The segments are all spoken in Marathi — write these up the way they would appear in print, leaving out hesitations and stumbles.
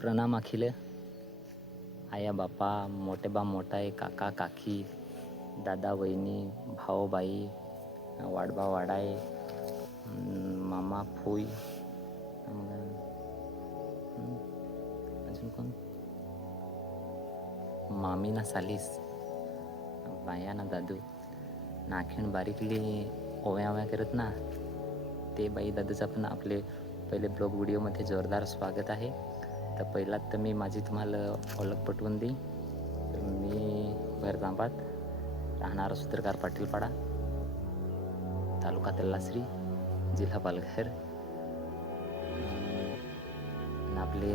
प्रणाम अखिल आया बापा, मोठे बा मोठाय, काका काकी, दादा वहिनी, भाऊ बाई, वाडबा वाडाय, मामा फुई, अजून कोण, मामी ना सालीस, बाया ना दादू, नाखीण बारीकली ओव्या ओव्या करत ना ते बाई दादूचा पण आपले पहिले ब्लॉग व्हिडिओमध्ये जोरदार स्वागत आहे. तर पहिलात तर मी माझी तुम्हाला ओळख पटवून देईन. मी भरजांबात राहणारा सूत्रकार पाटीलपाडा, तालुका तल्लासरी, जिल्हा पालघर. आपले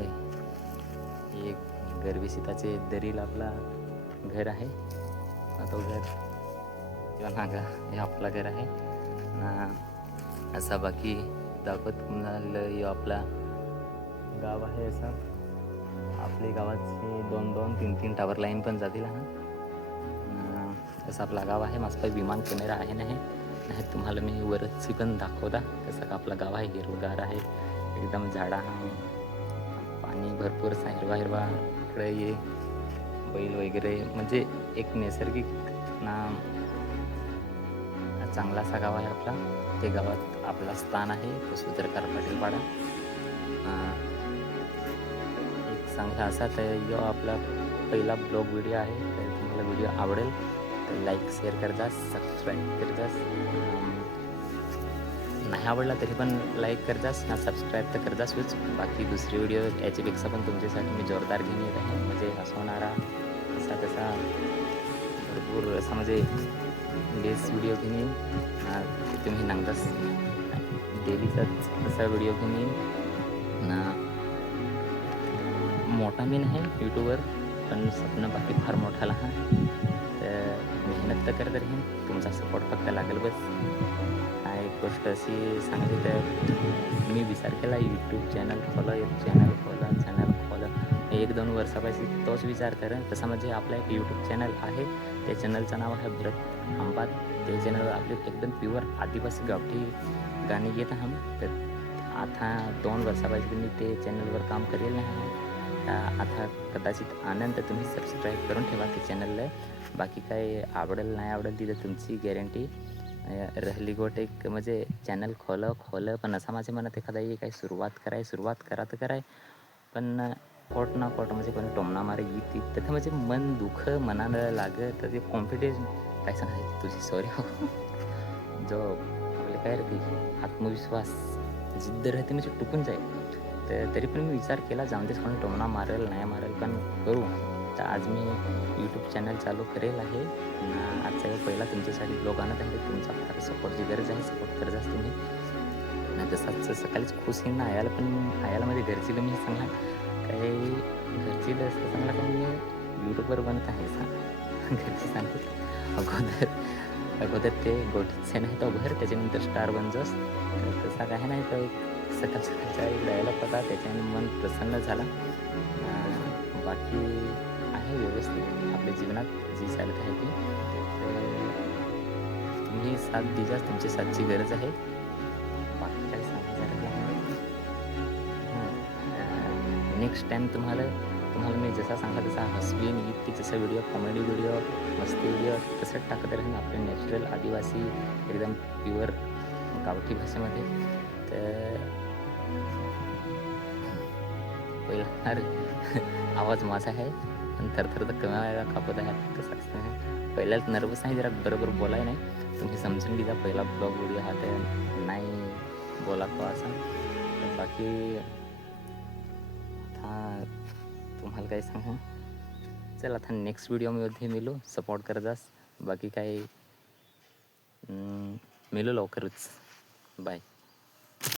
एक गरविसिताचे दरील आपला घर आहे ना, तो घर किंवा नागा हे आपला घर आहे ना. असा बाकी दाखवत कुणाला यो आपला गाव आहे. असा आपल्या गावाचे 2-2, 3-3 टावर लाईन पण जातील हा. असं आपला गाव आहे. माझं काही विमान कॅमेरा आहे नाही, तुम्हाला मी वरची पण दाखवता कसं का आपलं गाव आहे. हिरवगार आहे एकदम, झाडा पाणी भरपूर असा हिरवा हिरवा. इकडे ये बैल वगैरे, म्हणजे एक नैसर्गिक ना चांगला असा गाव आहे आपला. ते गावात आपला स्थान आहे तो सूत्रकार पाटीलपाडा. एक चांगला असा तर यो आपला पहिला ब्लॉग व्हिडिओ आहे. तर तुम्हाला व्हिडिओ आवडेल तर लाईक शेअर करजा, सबस्क्राईब करजास. नाही आवडला तरी पण लाईक करजास ना, सबस्क्राईब तर करजासच. बाकी दुसरी व्हिडिओ याच्यापेक्षा पण तुमच्यासाठी मी जोरदार घेऊन येत आहे. म्हणजे हसवणारा असा तसा भरपूर असा म्हणजे बेस व्हिडिओ घेऊन येईन. ते तुम्ही नांगतास डेलीचाच असा व्हिडिओ घेऊन येईन ना. मोठा मी नाही यूट्यूबर, पण स्वप्न बाकी फार मोठाला हा. तर मेहनत तर करत राहीन, तुमचा सपोर्ट फक्त लागेल बस. हा एक गोष्ट अशी सांगते तर मी विचार केला यूट्यूब चॅनल खोला 1-2 वर्षापासून तोच विचार करा. तसा म्हणजे आपला एक यूट्यूब चॅनल आहे. त्या चॅनलचं नाव आहे भरत आंबात. ते चॅनल आपले एकदम प्युअर आदिवासी गावठी गाणी घेत आहात. तर आता 2 वर्षापासून मी ते चॅनलवर काम करेल नाही. आता कदाचित आनंद तुम्ही सबस्क्राईब करून ठेवा ते चॅनलला. बाकी काय आवडेल नाही आवडेल तिथं तुमची गॅरंटी राहिली. गोट एक म्हणजे चॅनल खोलं पण असं माझ्या मनात एखादा काही सुरुवात करा तर कराय, पण कोट ना कोट म्हणजे कोणी टोमना मारे येते तर म्हणजे मन दुःख मनाला लागत. तर ते कॉन्फिडन्स काय सांगायचं तुझी सॉरी हो जो आपले काय राहते आत्मविश्वास जिद्द राहते म्हणजे टुकून जाईल. तर तरी पण मी विचार केला जाऊन देच कोणी टोमना मारेल नाही मारेल पण करू. तर आज मी यूट्यूब चॅनल चालू करेल आहे. आजचा एक पहिला तुमच्यासाठी ब्लॉग आणत आहे. तुमचा फार सपोर्टची गरज आहे, सपोर्ट करजाच तुम्ही. नाही तसाच सकाळीच खुश येईन ना आयाला, पण आयाला म्हणजे घरची मी सांगला काही घरची असं चांगला पण मी यूट्यूबवर बनत आहे घरची सांगते. अगोदर ते गोठीचे नाही तो भर, त्याच्यानंतर स्टार बनजोस. तसा काही नाही तो एक सकाळच्या एक डायलॉग होता, त्याच्याने मन प्रसन्न झाला. बाकी आहे व्यवस्थित आपल्या जीवनात जी चालत आहे ती. तुम्ही साथ दिजाच, तुमची साथची गरज आहे. बाकी काय सांगायचं नेक्स्ट टाईम तुम्हाला मी जसा सांगला तसा हसवीन इतकी जसा व्हिडिओ, कॉमेडी व्हिडिओ, मस्ती व्हिडिओ तसंच टाकत राहीन आपले नॅचरल आदिवासी एकदम प्युअर गावठी भाषेमध्ये. तर पहिला आवाज माझा आहे पण थरथर तर कमी वेळा कापत आहे. कसं असतं पहिल्याच नर्वस आहे जरा, बरोबर बोलाय नाही. तुम्ही समजून घ्या पहिला ब्लॉग व्हिडिओ हा तर नाही बोला तो असा. तर बाकी आता तुम्हाला काय सांगू, चल आता नेक्स्ट व्हिडिओमध्ये मिळू. सपोर्ट करत बाकी काय मिळू लवकरच. बाय.